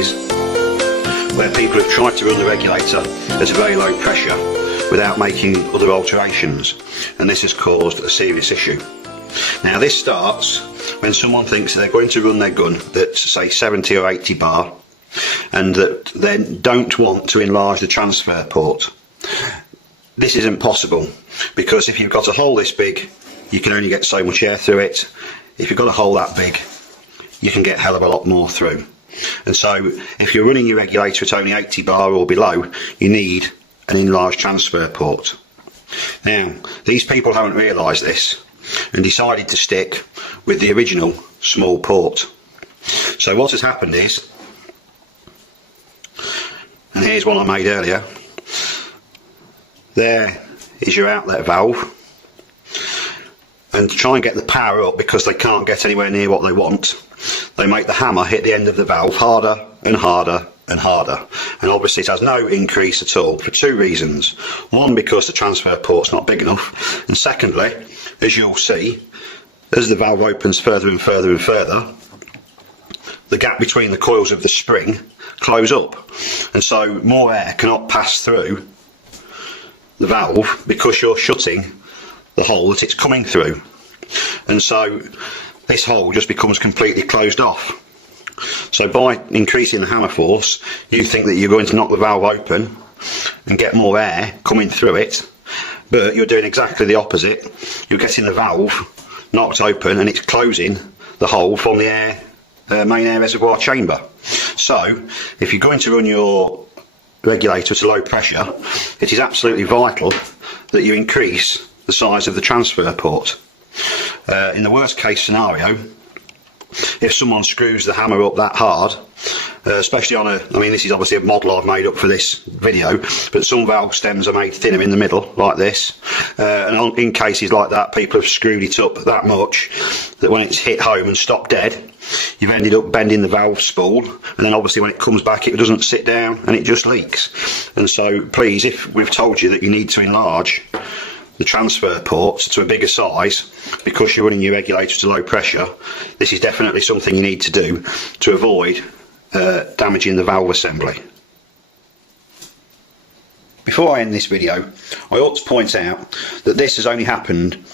cases where people have tried to run the regulator at a very low pressure without making other alterations, and this has caused a serious issue. Now this starts when someone thinks they're going to run their gun at say 70 or 80 bar and that they don't want to enlarge the transfer port. This isn't possible, because if you've got a hole this big you can only get so much air through it. If you've got a hole that big you can get a hell of a lot more through. And so if you're running your regulator at only 80 bar or below, you need an enlarged transfer port. Now these people haven't realised this and decided to stick with the original small port. So what has happened is, and here's one I made earlier, there is your outlet valve, and to try and get the power up, because they can't get anywhere near what they want, they make the hammer hit the end of the valve harder and harder and harder, and obviously it has no increase at all for two reasons. One, because the transfer port's not big enough, and secondly, as you'll see, as the valve opens further and further and further, the gap between the coils of the spring close up, and so more air cannot pass through the valve because you're shutting the hole that it's coming through, and so this hole just becomes completely closed off. So by increasing the hammer force, you think that you're going to knock the valve open and get more air coming through it, but you're doing exactly the opposite. You're getting the valve knocked open and it's closing the hole from the main air reservoir chamber. So if you're going to run your regulator at a low pressure, it is absolutely vital that you increase the size of the transfer port. In the worst case scenario, if someone screws the hammer up that hard, especially on I mean this is obviously a model I've made up for this video, but some valve stems are made thinner in the middle like this, and in cases like that people have screwed it up that much that when it's hit home and stopped dead, you've ended up bending the valve spool, and then obviously when it comes back it doesn't sit down and it just leaks. And so please, if we've told you that you need to enlarge the transfer ports to a bigger size because you're running your regulator to low pressure, this is definitely something you need to do to avoid damaging the valve assembly. Before I end this video, I ought to point out that this has only happened